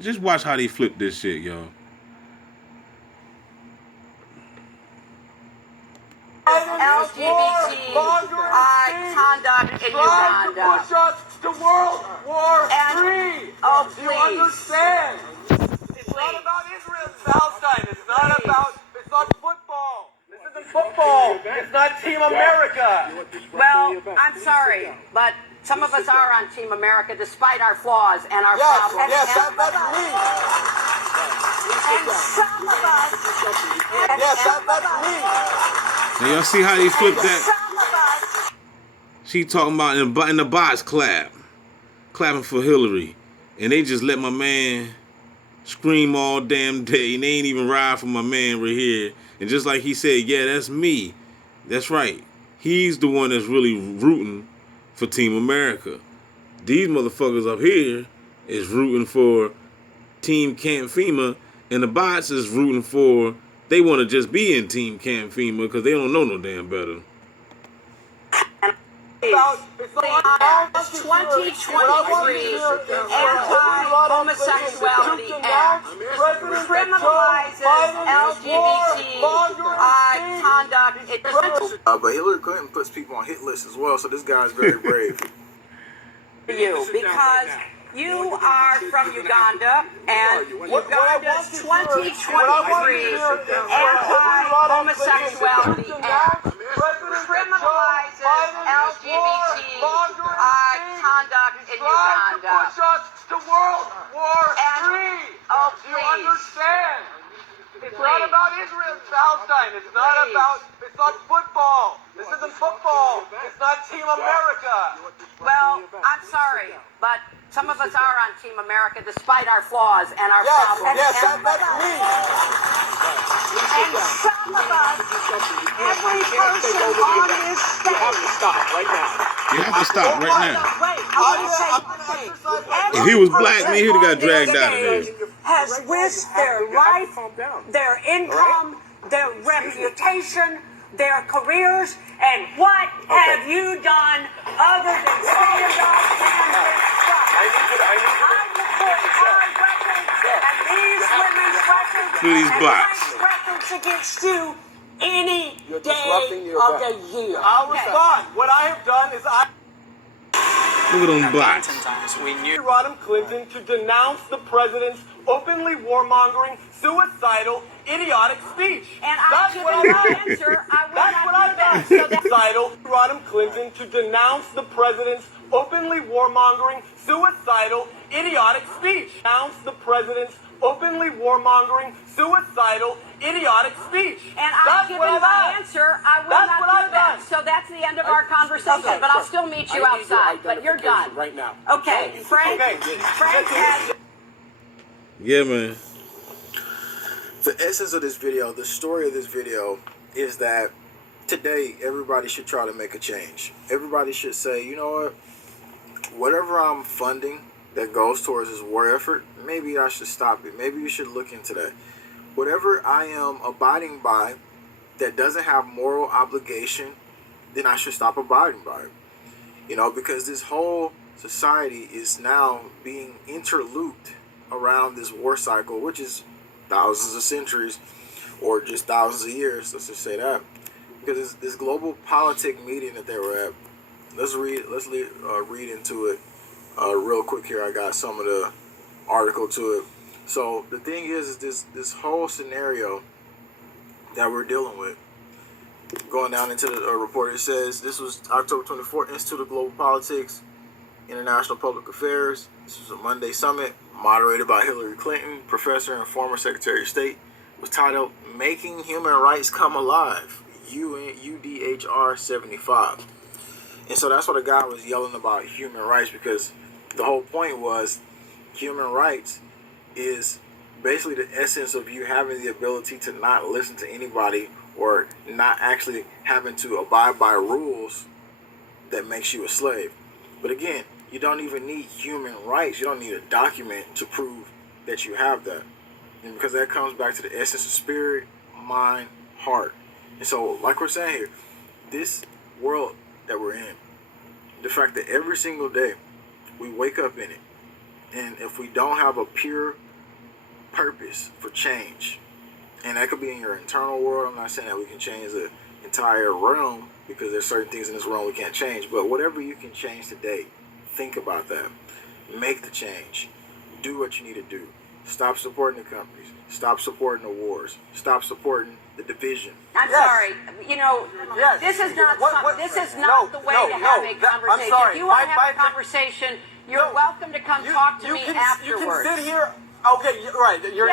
Just watch how they flip this shit, yo. LGBTI conduct in Uganda. Push us to World War III. Oh, Do you understand? It's not about Israel and Palestine. It's not football. This isn't football. It's not Team America. Well, I'm sorry, but some of us are on Team America despite our flaws and our problems. Yes, that's me. And some of us. Yes, that's me. Now y'all see how they flip that? Some of us. She talking about in the box clapping for Hillary, and they just let my man scream all damn day, and they ain't even ride for my man right here. And just like he said, yeah, that's me. That's right. He's the one that's really rooting for Team America. These motherfuckers up here is rooting for Team Camp FEMA, and the bots is rooting for, they want to just be in Team Camp FEMA because they don't know no damn better. It's 2023 Anti-Homosexuality Act criminalizes LGBTI conduct. But Hillary Clinton puts people on hit lists as well, so this guy's very brave. Because you are from Uganda, and Uganda's 2023 Anti-Homosexuality Act criminalizes LGBTI conduct in Uganda. Push us to World War III. Oh, Do you understand? It's not about Israel and Palestine. It's not football. This isn't football. It's not Team America. Well, I'm sorry, but some of us are on Team America despite our flaws and our problems. Yes, that's me. And some of us, every person on this stage. You have to stop right now. You have to stop right now. Wait, I want to say one thing. If he was black, man, he'd have got dragged out of there. Has risked their life, their income, their reputation, their careers, and what have you done other than stand up and I report my records and these women's records These and blacks. my records against you any day of the year. I'll respond. What I have done is Look at them blacks. we knew Rodham Clinton to denounce the president's openly warmongering, suicidal, idiotic speech. And I've given my answer. I will That's not what do I've that. done. So that's Suicidal Rodham Clinton to denounce the president's openly warmongering, suicidal, idiotic speech. Denounce the president's openly warmongering, suicidal, idiotic speech. And I've given my answer. I will That's not what do I've that. done. So that's the end of our conversation. But I'll still meet you outside. But you're done. Right now. Okay, Frank. Frank has. Yeah, man. The essence of this video, the story of this video, is that today everybody should try to make a change. Everybody should say, you know what? Whatever I'm funding that goes towards this war effort, maybe I should stop it. Maybe you should look into that. Whatever I am abiding by that doesn't have moral obligation, then I should stop abiding by it. You know, because this whole society is now being interlooped around this war cycle, which is thousands of centuries or just thousands of years. Let's just say that, because this global politic meeting that they were at. Let's read into it real quick here. I got some of the article to it. So the thing is this whole scenario that we're dealing with, going down into the report, it says this was October 24th, Institute of Global Politics, International Public Affairs. This was a Monday summit moderated by Hillary Clinton, professor and former Secretary of State. It was titled "Making Human Rights Come Alive," UDHR 75. And so that's what a guy was yelling about human rights, because the whole point was human rights is basically the essence of you having the ability to not listen to anybody or not actually having to abide by rules that makes you a slave. But again, you don't even need human rights. You don't need a document to prove that you have that. And because that comes back to the essence of spirit, mind, heart. And so, like we're saying here, this world that we're in, the fact that every single day we wake up in it, And if we don't have a pure purpose for change, and that could be in your internal world. I'm not saying that we can change the entire realm, because there's certain things in this realm we can't change. But whatever you can change today, think about that. Make the change. Do what you need to do. Stop supporting the companies. Stop supporting the wars. Stop supporting the division. I'm Yes. sorry. You know, Yes. this is not this is No, not the way no, to no, have a that- I'm conversation. sorry. If you want to My- have a conversation, you're No. welcome to come talk to me afterwards. You can sit here. Okay, right. You're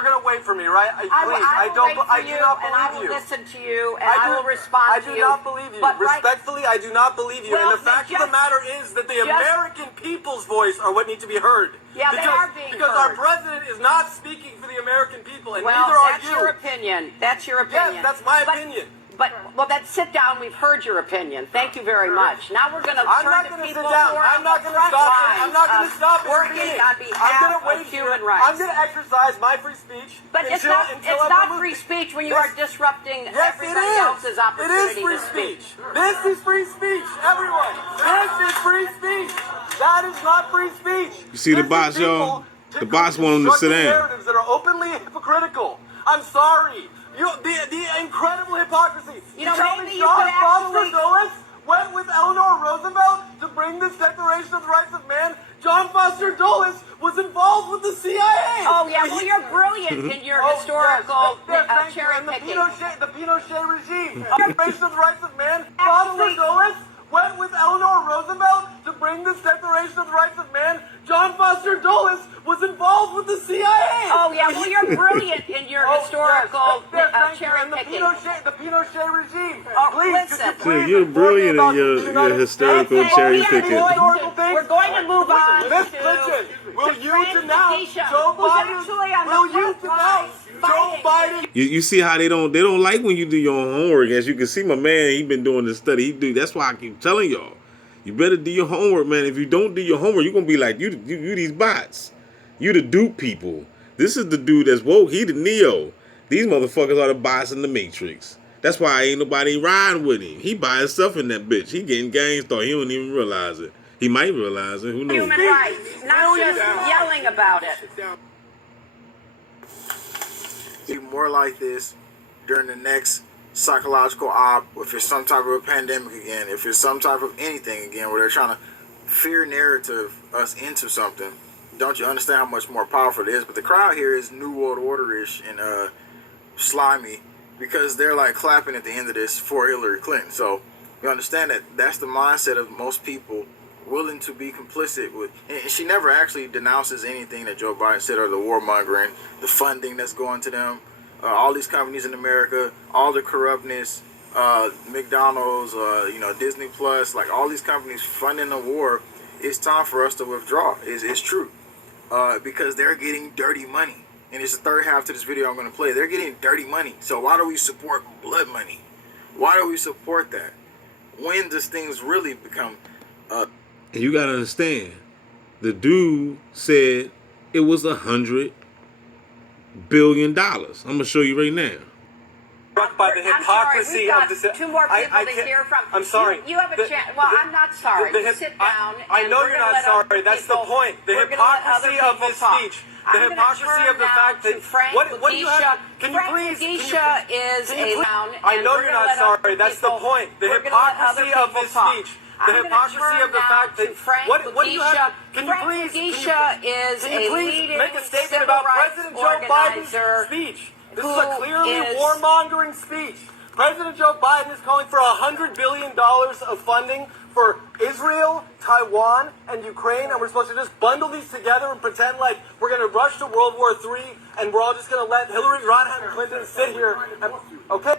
gonna wait for me, right? Please, I will wait I for do you, not and I will believe you. listen to you, and I will respond I to do you. not believe you. But Respectfully, I do not believe you. Well, And the fact of just- the matter is that the just- American people's voice are what need to be heard. Yeah, they are being because our heard. president is not speaking for the American people, and Well, neither are that's you. your opinion. That's your opinion. Yes, that's my opinion. But well, then sit down. We've heard your opinion. Thank you very much. Now we're going to I'm turn not to going to people sit down. who are I'm on not the going to front stop it. lines I'm not going of to stop it. working on I'm behalf going to wait of here. human rights. I'm going to exercise my free speech. But it's until not. I'm It's not moved. free speech when you Yes. are disrupting Yes, everybody it is. else's opportunity It is free to speak. speech. This is free speech, everyone. This is free speech. That is not free speech. You see the This is bots, y'all? people The bots want 'em to sit constructing down. narratives that are openly hypocritical. I'm sorry. The incredible hypocrisy. You know, tell maybe me you John could actually- Foster Dulles went with Eleanor Roosevelt to bring this Declaration of the Rights of Man. John Foster Dulles was involved with the CIA. Oh yeah, well you're brilliant in your Oh, historical yes, thank you. cherry And the picking. Pinochet regime. Declaration of the Rights of Man. Foster Dulles went with Eleanor Roosevelt to bring this Declaration of the Rights of Man. John Foster Dulles was involved with the CIA. Oh yeah, well you're brilliant in your historical thank you. cherry And the picking. Pinochet regime. Oh, Please, listen. could you please You're inform me brilliant in about your the United historical States? cherry we are picking. we're going to move on Miss to Clinton, will to you Frank denounce Medisha, Joe who's Biden? actually on Will the you front lines denounce Joe fighting. Biden? You see how they don't like when you do your own homework. As you can see, my man, he been doing this study. That's why I keep telling y'all, you better do your homework, man. If you don't do your homework, you're gonna be like you these bots. You the dupe people. This is the dude that's woke. He the Neo. These motherfuckers are the bots in the Matrix. That's why ain't nobody riding with him. He by himself in that bitch. He getting gang star. He don't even realize it. He might realize it. Who knows? Human rights, not just yelling about it. Be more like this during the next psychological op, if it's some type of a pandemic again, if it's some type of anything again, where they're trying to fear narrative us into something. Don't you understand how much more powerful it is? But the crowd here is New World Order-ish and slimy, because they're like clapping at the end of this for Hillary Clinton. So you understand that that's the mindset of most people willing to be complicit with. And she never actually denounces anything that Joe Biden said, or the warmongering, the funding that's going to them, all these companies in America, all the corruptness, McDonald's, Disney Plus, like all these companies funding the war. It's time for us to withdraw. It's true. Because they're getting dirty money. And it's the third half to this video I'm going to play. They're getting dirty money. So why do we support blood money? Why do we support that? When does things really become... And you got to understand, the dude said it was $100 billion. I'm going to show you right now. By the hypocrisy I'm sorry, of we've got this. two more people I to can't- hear from. I'm sorry. You have a chance. Well, I'm not sorry. You sit down. I and know we're you're gonna not let other sorry. That's the people- point. The we're gonna let other hypocrisy of people this talk. speech. I'm The gonna hypocrisy turn of the now fact that to Frank what do you have? Can you Frank please? Medisha is can you a clown. I and know we're you're gonna not let other sorry. That's the people- point. The we're gonna let other hypocrisy of people this talk. speech. The I'm gonna hypocrisy turn of the now fact that to Frank what do you have? Can you Frank please? Medisha is Can you a please leading make a statement civil about rights President Joe Biden's organizer speech? This is who a clearly is- warmongering speech. President Joe Biden is calling for $100 billion of funding for Israel, Taiwan, and Ukraine, and we're supposed to just bundle these together and pretend like we're going to rush to World War III, and we're all just going to let Hillary Rodham Clinton sit here. And, okay,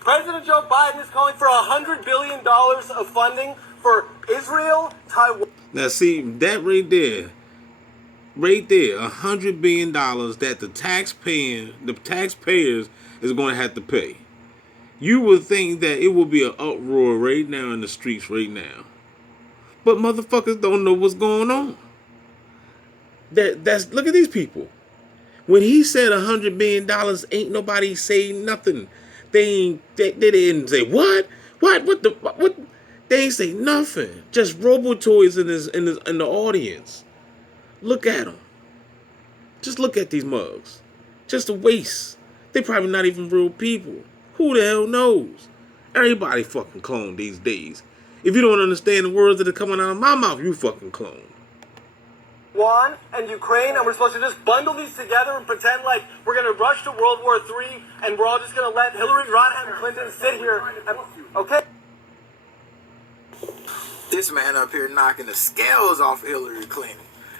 President Joe Biden is calling for $100 billion of funding for Israel, Taiwan. Now see, that right there, $100 billion that the taxpayers is going to have to pay. You would think that it would be an uproar right now in the streets right now. But motherfuckers don't know what's going on. That's look at these people. When he said $100 billion, ain't nobody say nothing. They didn't say what? They ain't say nothing. Just robo-toys in the audience. Look at them. Just look at these mugs. Just a waste. They probably not even real people. Who the hell knows? Everybody fucking clone these days. If you don't understand the words that are coming out of my mouth, you fucking clone. Taiwan and Ukraine, and we're supposed to just bundle these together and pretend like we're going to rush to World War III and we're all just going to let Hillary Rodham Clinton sit here. And, okay? This man up here knocking the scales off Hillary Clinton.